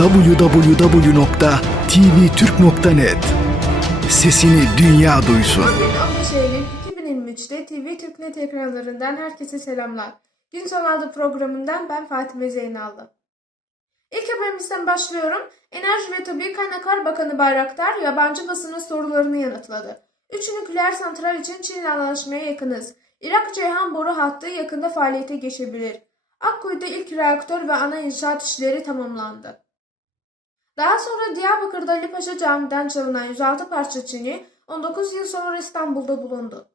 www.tvtürk.net Sesini dünya duysun. Bugün 15 Eylül 2023'te TV Türknet ekranlarından herkese selamlar. Gün sonu aldı programından ben Fatime Zeynallı. İlk haberimizden başlıyorum. Enerji ve Tabi Kaynaklar Bakanı Bayraktar yabancı basının sorularını yanıtladı. Üç nükleer santral için Çin'le anlaşmaya yakınız. Irak Ceyhan boru hattı yakında faaliyete geçebilir. Akkuyu'da ilk reaktör ve ana inşaat işleri tamamlandı. Daha sonra Diyarbakır'da Ali Paşa Camii'den çalınan 106 parça çini 19 yıl sonra İstanbul'da bulundu.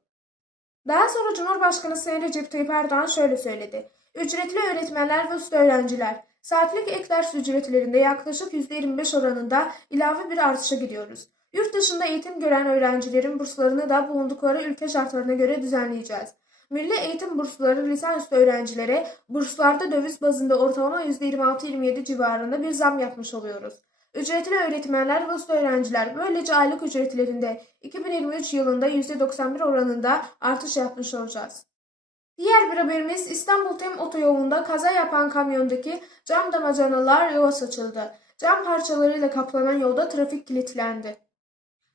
Daha sonra Cumhurbaşkanı Sayın Recep Tayyip Erdoğan şöyle söyledi. Ücretli öğretmenler ve usta öğrenciler, saatlik ek ders ücretlerinde yaklaşık %25 oranında ilave bir artışa gidiyoruz. Yurt dışında eğitim gören öğrencilerin burslarını da bulundukları ülke şartlarına göre düzenleyeceğiz. Milli eğitim bursları lisansüstü öğrencilere burslarda döviz bazında ortalama %26-27 civarında bir zam yapmış oluyoruz. Ücretli öğretmenler ve usta öğrenciler böylece aylık ücretlerinde 2023 yılında %91 oranında artış yapmış olacağız. Diğer bir haberimiz İstanbul Tem otoyolunda kaza yapan kamyondaki cam damacanalar yola saçıldı. Cam parçalarıyla kaplanan yolda trafik kilitlendi.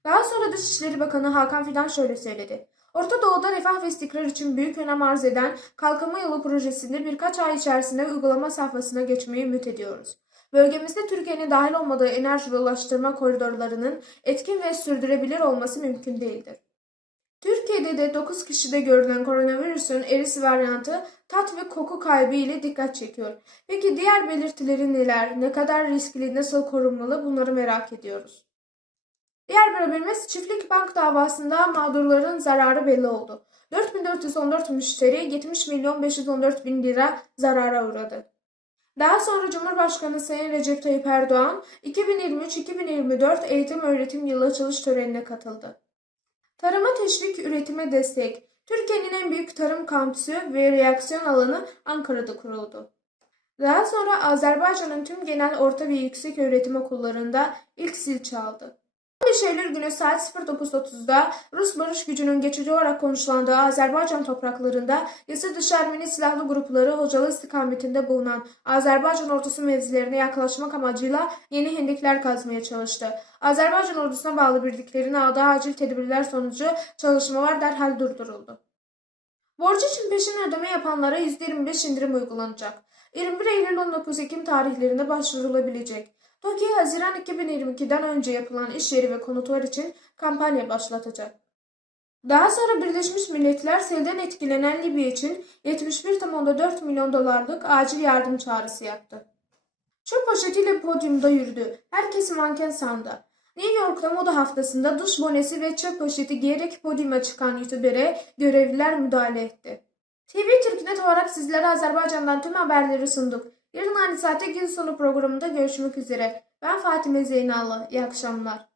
Daha sonra Dışişleri Bakanı Hakan Fidan şöyle söyledi. Orta Doğu'da refah ve istikrar için büyük önem arz eden Kalkınma Yolu projesinde birkaç ay içerisinde uygulama safhasına geçmeyi ümit ediyoruz. Bölgemizde Türkiye'nin dahil olmadığı enerji ulaştırma koridorlarının etkin ve sürdürebilir olması mümkün değildir. Türkiye'de de 9 kişide görülen koronavirüsün erisi varyantı tat ve koku kaybı ile dikkat çekiyor. Peki diğer belirtileri neler, ne kadar riskli, nasıl korunmalı bunları merak ediyoruz. Diğer bir haberimiz çiftlik bank davasında mağdurların zararı belli oldu. 4414 müşteri 70 milyon 514 bin lira zarara uğradı. Daha sonra Cumhurbaşkanı Sayın Recep Tayyip Erdoğan 2023-2024 eğitim öğretim yılı açılış törenine katıldı. Tarıma teşvik üretime destek. Türkiye'nin en büyük tarım kampüsü ve reaksiyon alanı Ankara'da kuruldu. Daha sonra Azerbaycan'ın tüm genel orta ve yüksek öğretim okullarında ilk zil çaldı. 15 Eylül günü saat 09.30'da Rus barış gücünün geçici olarak konuşlandığı Azerbaycan topraklarında yasa dışı Ermeni silahlı grupları hocalı istikametinde bulunan Azerbaycan ordusu mevzilerine yaklaşmak amacıyla yeni hendekler kazmaya çalıştı. Azerbaycan ordusuna bağlı birliklerin aldığı acil tedbirler sonucu çalışmalar derhal durduruldu. Borcu için peşin ödeme yapanlara %25 indirim uygulanacak. 21 Eylül 19 Ekim tarihlerinde başvurulabilecek. TOKİ Haziran 2022'den önce yapılan iş yeri ve konutlar için kampanya başlatacak. Daha sonra Birleşmiş Milletler selden etkilenen Libya için 71,4 milyon dolarlık acil yardım çağrısı yaptı. Çöp poşetiyle podyumda yürüdü. Herkes manken sandı. New York'ta moda haftasında duş bonesi ve çöp poşeti giyerek podyuma çıkan YouTuber'e görevliler müdahale etti. TV Türknet olarak sizlere Azerbaycan'dan tüm haberleri sunduk. Yarın aynı saatte gün sonu programında görüşmek üzere. Ben Fatime Zeynallı. İyi akşamlar.